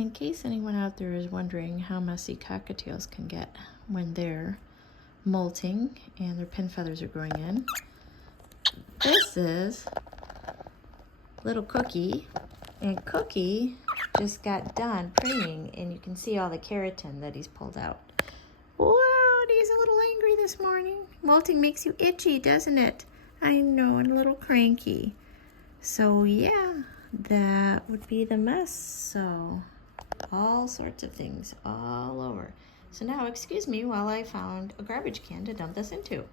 In case anyone out there is wondering how messy cockatiels can get when they're molting and their pin feathers are growing in, this is little Cookie, and Cookie just got done preening, and you can see all the keratin that he's pulled out. Wow, he's a little angry this morning. Molting makes you itchy, doesn't it? I know, and a little cranky. So yeah, that would be the mess. So all sorts of things all over. So now excuse me while I found a garbage can to dump this into.